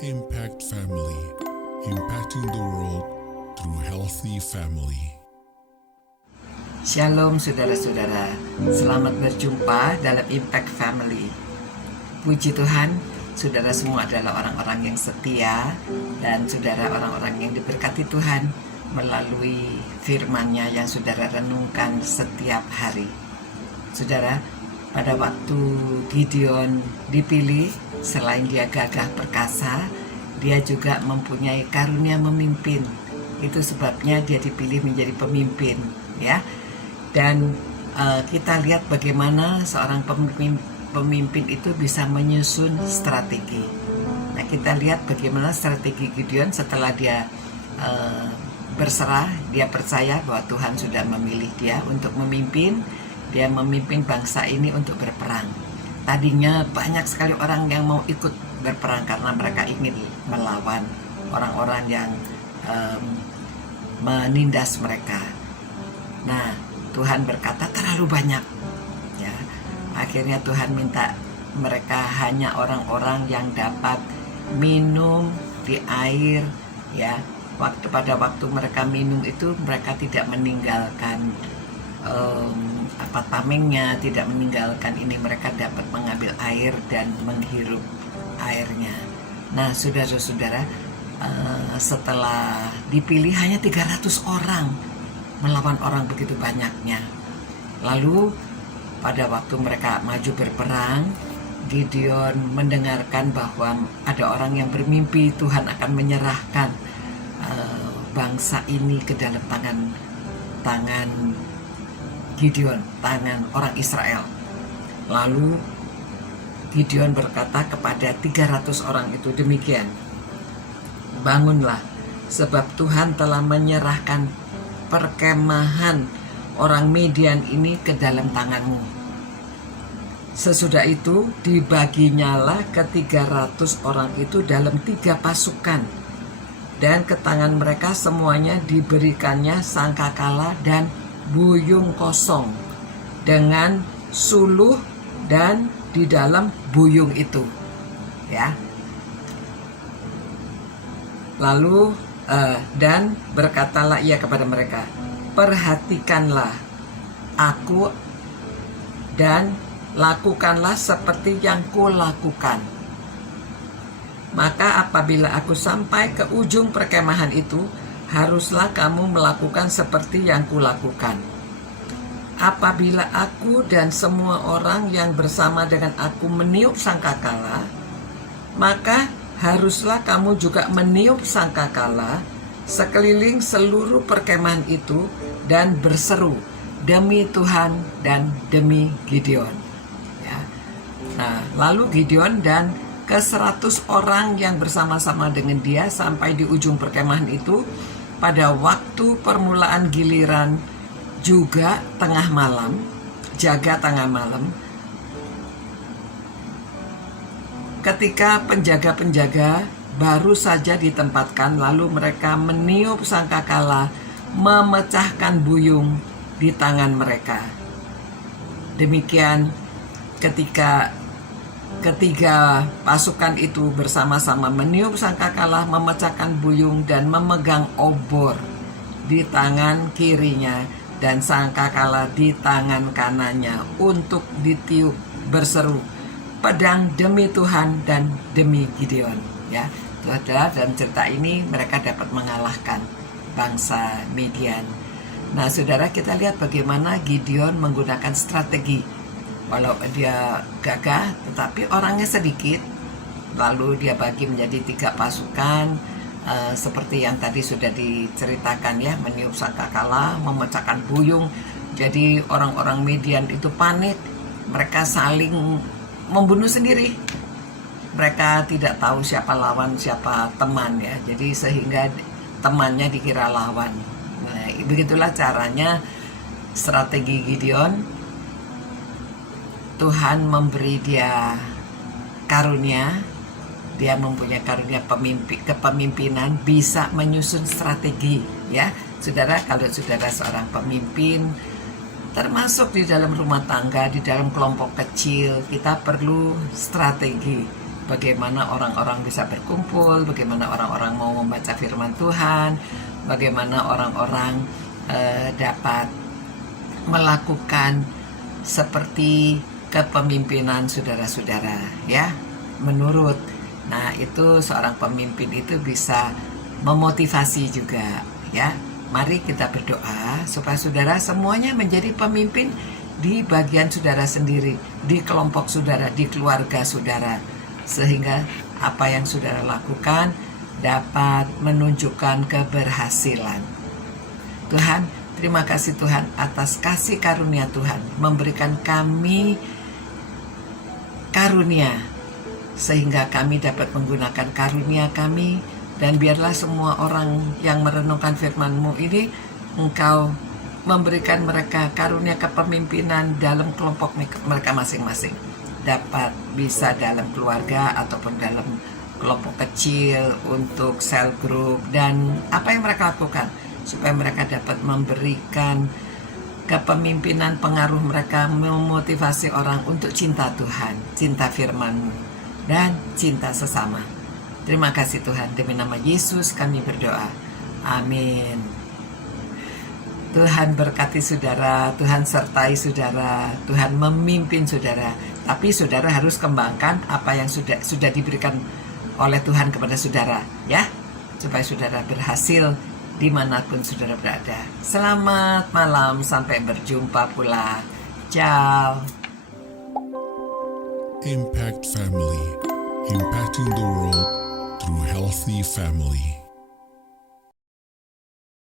Impact Family, impacting the world through healthy family. Shalom saudara-saudara, selamat berjumpa dalam Impact Family. Puji Tuhan, saudara semua adalah orang-orang yang setia dan saudara orang-orang yang diberkati Tuhan melalui firman-Nya yang saudara renungkan setiap hari. Saudara, pada waktu Gideon dipilih, selain dia gagah perkasa, dia juga mempunyai karunia memimpin. Itu sebabnya dia dipilih menjadi pemimpin, ya. Dan kita lihat bagaimana seorang pemimpin itu bisa menyusun strategi. Nah, kita lihat bagaimana strategi Gideon setelah dia berserah, dia percaya bahwa Tuhan sudah memilih dia untuk memimpin. Dia memimpin bangsa ini untuk berperang. Tadinya banyak sekali orang yang mau ikut berperang karena mereka ingin melawan orang-orang yang menindas mereka. Nah, Tuhan berkata terlalu banyak, ya. Akhirnya Tuhan minta mereka hanya orang-orang yang dapat minum di air, ya. Pada waktu mereka minum itu mereka tidak meninggalkan tamengnya, tidak meninggalkan ini, mereka dapat mengambil air dan menghirup airnya. Nah, saudara-saudara, setelah dipilih hanya 300 orang melawan orang begitu banyaknya. Lalu pada waktu mereka maju berperang, Gideon mendengarkan bahwa ada orang yang bermimpi Tuhan akan menyerahkan bangsa ini ke dalam tangan Gideon, tangan orang Israel. Lalu Gideon berkata kepada 300 orang itu demikian, bangunlah, sebab Tuhan telah menyerahkan perkemahan orang Midian ini ke dalam tanganmu. Sesudah itu dibaginyalah ke 300 orang itu dalam 3 pasukan, dan ke tangan mereka semuanya diberikannya sangkakala dan buyung kosong dengan suluh dan di dalam buyung itu, ya. Lalu dan berkatalah ia kepada mereka, perhatikanlah aku dan lakukanlah seperti yang kulakukan. Maka apabila aku sampai ke ujung perkemahan itu, haruslah kamu melakukan seperti yang kulakukan. Apabila aku dan semua orang yang bersama dengan aku meniup sangkakala, maka haruslah kamu juga meniup sangkakala sekeliling seluruh perkemahan itu dan berseru, demi Tuhan dan demi Gideon. Ya. Nah, lalu Gideon dan ke 100 orang yang bersama-sama dengan dia sampai di ujung perkemahan itu pada waktu permulaan giliran juga tengah malam, jaga tengah malam, ketika penjaga-penjaga baru saja ditempatkan, lalu mereka meniup sangkakala, memecahkan buyung di tangan mereka. Demikian ketika ketiga pasukan itu bersama-sama meniup sangkakala, memecahkan buyung dan memegang obor di tangan kirinya dan sangkakala di tangan kanannya untuk ditiup, berseru, pedang demi Tuhan dan demi Gideon, ya. Saudara, dalam cerita ini mereka dapat mengalahkan bangsa Midian. Nah, saudara, kita lihat bagaimana Gideon menggunakan strategi. Walau dia gagah, tetapi orangnya sedikit, lalu dia bagi menjadi 3 pasukan, seperti yang tadi sudah diceritakan, ya, meniup sangkakala, memecahkan buyung. Jadi orang-orang Midian itu panik, mereka saling membunuh sendiri. Mereka tidak tahu siapa lawan, siapa teman, ya. Jadi sehingga temannya dikira lawan. Nah, begitulah caranya strategi Gideon. Tuhan memberi dia karunia, dia mempunyai karunia kepemimpinan, bisa menyusun strategi, ya. Saudara, kalau saudara seorang pemimpin, termasuk di dalam rumah tangga, di dalam kelompok kecil, kita perlu strategi. bagaimana orang-orang bisa berkumpul, bagaimana orang-orang mau membaca firman Tuhan, bagaimana orang-orang dapat melakukan seperti kepemimpinan saudara-saudara, ya, menurut. Nah, itu seorang pemimpin itu bisa memotivasi juga, ya. Mari kita berdoa supaya saudara semuanya menjadi pemimpin di bagian saudara sendiri, di kelompok saudara, di keluarga saudara, sehingga apa yang saudara lakukan dapat menunjukkan keberhasilan. Tuhan, terima kasih Tuhan atas kasih karunia Tuhan, memberikan kami karunia, sehingga kami dapat menggunakan karunia kami. Dan biarlah semua orang yang merenungkan firman-Mu ini, Engkau memberikan mereka karunia kepemimpinan dalam kelompok mereka masing-masing. Dapat bisa dalam keluarga ataupun dalam kelompok kecil, untuk cell group, dan apa yang mereka lakukan supaya mereka dapat memberikan kepemimpinan, pengaruh mereka memotivasi orang untuk cinta Tuhan, cinta firman-Mu, dan cinta sesama. Terima kasih Tuhan, demi nama Yesus kami berdoa. Amin. Tuhan berkati saudara, Tuhan sertai saudara, Tuhan memimpin saudara. Tapi saudara harus kembangkan apa yang sudah diberikan oleh Tuhan kepada saudara, ya, supaya saudara berhasil dimanapun saudara berada. Selamat malam, sampai berjumpa pula. Ciao. Impact Family, impacting the world through healthy family.